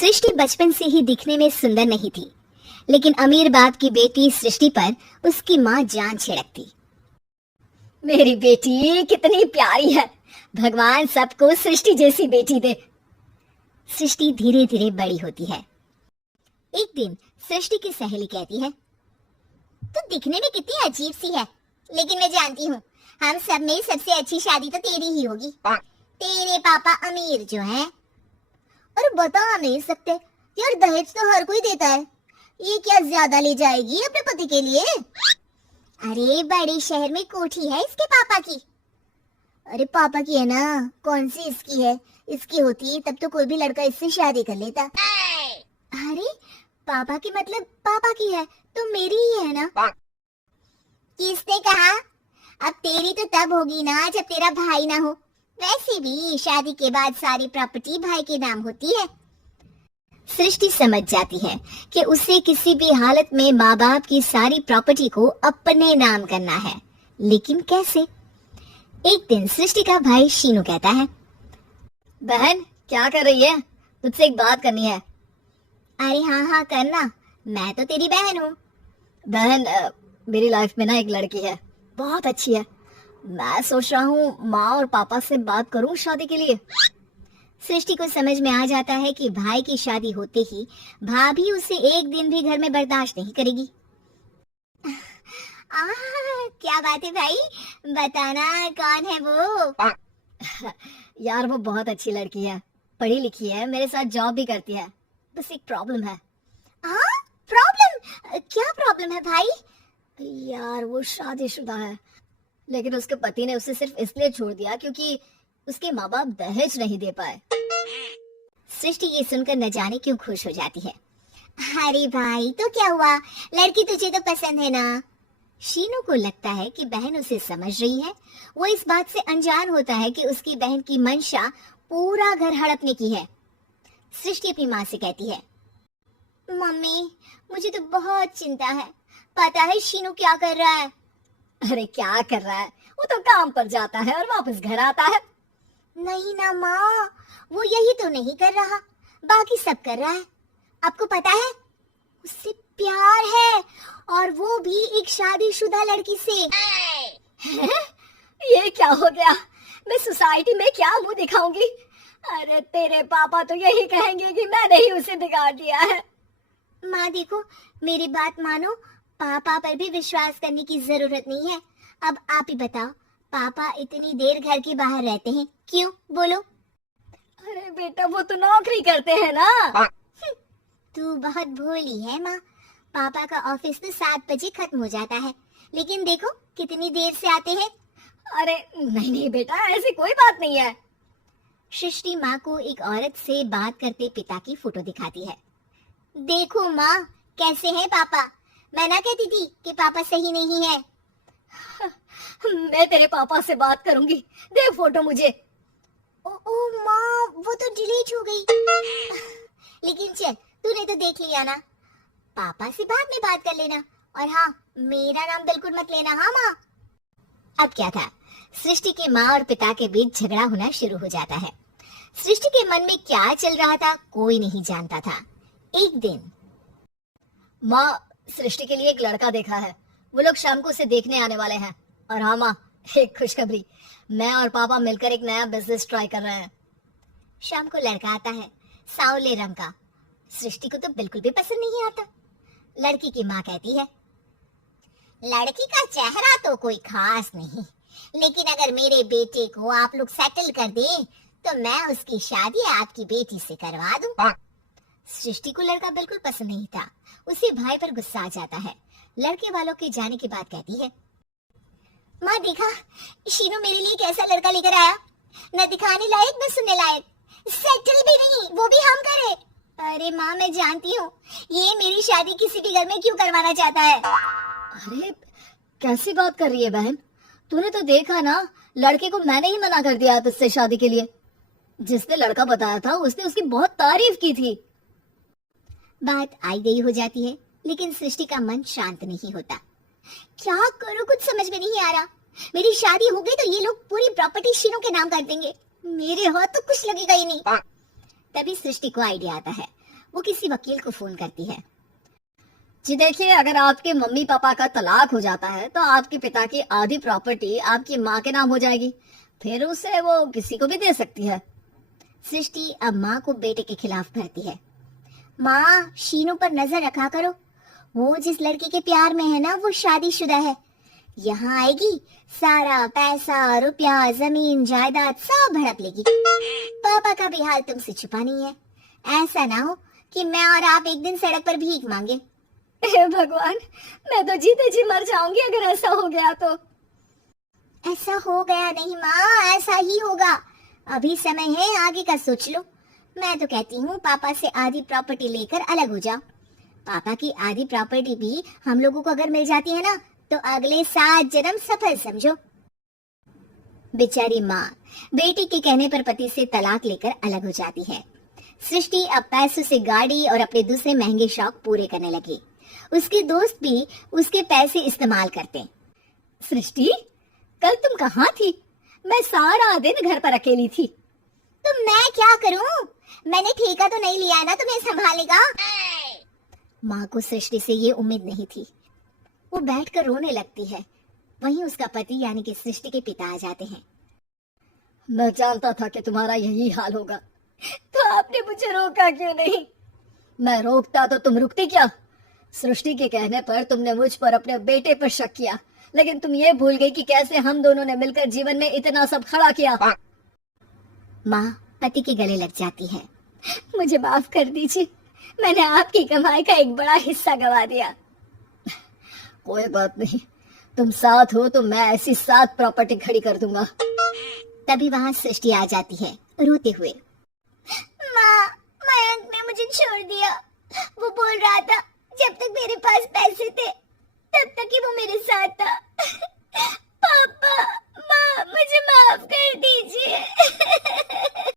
सृष्टि बचपन से ही दिखने में सुंदर नहीं थी, लेकिन अमीर बाप की बेटी सृष्टि पर उसकी माँ जान छिड़कती। मेरी बेटी कितनी प्यारी है, भगवान सबको सृष्टि जैसी बेटी दे। सृष्टि धीरे धीरे बड़ी होती है। एक दिन सृष्टि की सहेली कहती है, तू दिखने में कितनी अजीब सी है, लेकिन मैं जानती हूँ हम सब में सबसे अच्छी शादी तो तेरी ही होगी। तेरे पापा अमीर जो हैं। और बता नहीं सकते यार, दहेज तो हर कोई देता है, ये क्या ज्यादा ले जाएगी अपने पति के लिए? अरे बड़े शहर में कोठी है इसके पापा की। अरे पापा की है ना, कौन सी इसकी है? इसकी होती तब तो कोई भी लड़का इससे शादी कर लेता। अरे पापा की मतलब पापा की है तो मेरी ही है ना? किसने कहा? अब तेरी तो तब होगी ना जब तेरा भाई ना हो। वैसे भी शादी के बाद सारी प्रॉपर्टी भाई के नाम होती है। सृष्टि समझ जाती है कि उसे किसी भी हालत में माँ बाप की सारी प्रॉपर्टी को अपने नाम करना है, लेकिन कैसे? एक दिन सृष्टि का भाई शीनू कहता है, बहन क्या कर रही है? तुझसे एक बात करनी है। अरे हाँ हाँ करना, मैं तो तेरी बहन हूँ। बहन मेरी लाइफ में ना एक लड़की है, बहुत अच्छी है। मैं सोच रहा हूँ माँ और पापा से बात करूँ शादी के लिए। सृष्टि को समझ में आ जाता है कि भाई की शादी होते ही भाभी उसे एक दिन भी घर में बर्दाश्त नहीं करेगी। क्या बात है भाई, बताना कौन है वो? यार वो बहुत अच्छी लड़की है, पढ़ी लिखी है, मेरे साथ जॉब भी करती है। बस एक प्रॉब्लम है। प्रॉब्लम? क्या प्रॉब्लम है भाई? यार वो शादीशुदा है, लेकिन उसके पति ने उसे सिर्फ इसलिए छोड़ दिया क्योंकि उसके माँ बाप दहेज नहीं दे पाए। सृष्टि ये सुनकर न जाने क्यों खुश हो जाती है। अरे भाई तो क्या हुआ, लड़की तुझे तो पसंद है ना? शीनू को लगता है कि बहन उसे समझ रही है। वो इस बात से अनजान होता है कि उसकी बहन की मंशा पूरा घर हड़पने की है। सृष्टि अपनी माँ से कहती है, मम्मी मुझे तो बहुत चिंता है, पता है शीनू क्या कर रहा है? अरे क्या कर रहा है, वो तो काम पर जाता है और वापस घर आता है। नहीं ना माँ, वो यही तो नहीं कर रहा, बाकी सब कर रहा है। आपको पता है उससे प्यार है, और वो भी एक शादीशुदा लड़की से। ये क्या हो गया, मैं सोसाइटी में क्या मुंह दिखाऊंगी? अरे तेरे पापा तो यही कहेंगे कि मैंने ही उसे बिगाड़ दिया है। माँ देखो मेरी बात मानो, पापा पर भी विश्वास करने की जरूरत नहीं है। अब आप ही बताओ, पापा इतनी देर घर के बाहर रहते हैं क्यों, बोलो? अरे बेटा वो तो नौकरी करते हैं ना। तू बहुत भोली है माँ, पापा का ऑफिस तो 7 बजे खत्म हो जाता है, लेकिन देखो कितनी देर से आते हैं। अरे नहीं नहीं बेटा, ऐसी कोई बात नहीं है। सृष्टि माँ को एक औरत से बात करते पिता की फोटो दिखाती है। देखो माँ कैसे हैं पापा, मैं ना कहती थी कि पापा सही नहीं है। मैं तेरे पापा से बात करूंगी, दे फोटो मुझे। ओ माँ वो तो डिलीट हो गई। लेकिन चल तूने तो देख लिया ना, पापा से बाद में बात कर लेना, और हाँ मेरा नाम बिल्कुल मत लेना। हाँ माँ। अब क्या था, सृष्टि के माँ और पिता के बीच झगड़ा होना शुरू हो जाता है। सृष्टि के मन में क्या चल रहा था कोई नहीं जानता था। एक दिन, माँ सृष्टि के लिए एक लड़का देखा है, वो लोग शाम को उसे देखने आने वाले हैं। और हाँ माँ एक खुशखबरी, मैं और पापा मिलकर एक नया बिजनेस ट्राई कर रहे हैं। शाम को लड़का आता है, सांवले रंग का। सृष्टि को तो बिल्कुल भी पसंद नहीं आता। लड़की की माँ कहती है, लड़की का चेहरा तो कोई खास नहीं, लेकिन अगर मेरे बेटे को आप लोग सेटल कर दें तो मैं उसकी शादी आपकी बेटी से करवा दूं। सृष्टि को लड़का बिल्कुल पसंद नहीं था। उसे भाई पर गुस्सा आ जाता है। लड़के वालों के जाने के बाद कहती है, माँ देखा शीनू मेरे लिए कैसा लड़का लेकर आया, न दिखाने लायक न सुनने लायक, सेटल भी नहीं, वो भी हम करे। अरे माँ मैं जानती हूँ ये मेरी शादी किसी भी घर में क्यों करवाना चाहता है। अरे कैसी बात कर रही है बहन, तूने तो देखा ना, लड़के को मैंने ही मना कर दिया तुझसे शादी के लिए। जिसने लड़का बताया था उसने उसकी बहुत तारीफ की थी। बात आई गई हो जाती है, लेकिन सृष्टि का मन शांत नहीं होता। क्या करूं कुछ समझ में नहीं आ रहा। मेरी शादी हो गई तो ये लोग पूरी प्रॉपर्टी शीनू के नाम कर देंगे, मेरे हाथ तो कुछ लगेगा ही नहीं। तभी सृष्टि को आइडिया आता है। वो किसी वकील को फोन करती है। जी देखिए, अगर आपके मम्मी पापा का तलाक हो जाता है तो आपके पिता की आधी प्रॉपर्टी आपकी माँ के नाम हो जाएगी, फिर उसे वो किसी को भी दे सकती है। सृष्टि अब माँ को बेटे के खिलाफ भरती है। माँ, शीनू पर नजर रखा करो, वो जिस लड़के के प्यार में है ना वो शादीशुदा है। यहाँ आएगी, सारा पैसा रुपया जमीन जायदाद सब हड़प लेगी। पापा का भी हाल तुमसे छुपा नहीं है। ऐसा ना हो कि मैं और आप एक दिन सड़क पर भीख मांगे। हे भगवान, मैं तो जीते जी मर जाऊंगी अगर ऐसा हो गया तो। ऐसा हो गया नहीं माँ, ऐसा ही होगा। अभी समय है, आगे का सोच लो। मैं तो कहती हूँ पापा से आधी प्रॉपर्टी लेकर अलग हो जाओ। पापा की आधी प्रॉपर्टी भी हम लोगों को अगर मिल जाती है ना तो अगले 7 जन्म सफल समझो। बेचारी माँ बेटी के कहने पर पति से तलाक लेकर अलग हो जाती है। सृष्टि अब पैसों से गाड़ी और अपने दूसरे महंगे शौक पूरे करने लगी। उसके दोस्त भी उसके पैसे इस्तेमाल करते। सृष्टि, कल तुम कहाँ थी? मैं सारा दिन घर पर अकेली थी। तो मैं क्या करूं? मैंने ठेका तो नहीं लिया है ना तुम्हें संभालेगा। माँ को सृष्टि से ये उम्मीद नहीं थी। वो बैठकर रोने लगती है। वहीं उसका पति यानी कि सृष्टि के पिता आ जाते हैं। मैं जानता था कि तुम्हारा यही हाल होगा, तो आपने मुझे रोका क्यों नहीं? मैं रोकता तो तुम रुकती क्या? सृष्टि के कहने पर तुमने मुझ पर अपने बेटे पर शक किया, लेकिन तुम ये भूल गई कि कैसे हम दोनों ने मिलकर जीवन में इतना सब खड़ा किया। माँ पति के गले लग जाती है। मुझे माफ कर दीजिए, मैंने आपकी कमाई का एक बड़ा हिस्सा गवा दिया। कोई बात नहीं, तुम साथ हो तो मैं ऐसी 7 प्रॉपर्टी खड़ी कर दूंगा। तभी वहाँ सृष्टि आ जाती है रोते हुए। माँ, मयंक ने मुझे छोड़ दिया। वो बोल रहा था जब तक मेरे पास पैसे थे तब तक ही वो मेरे साथ था,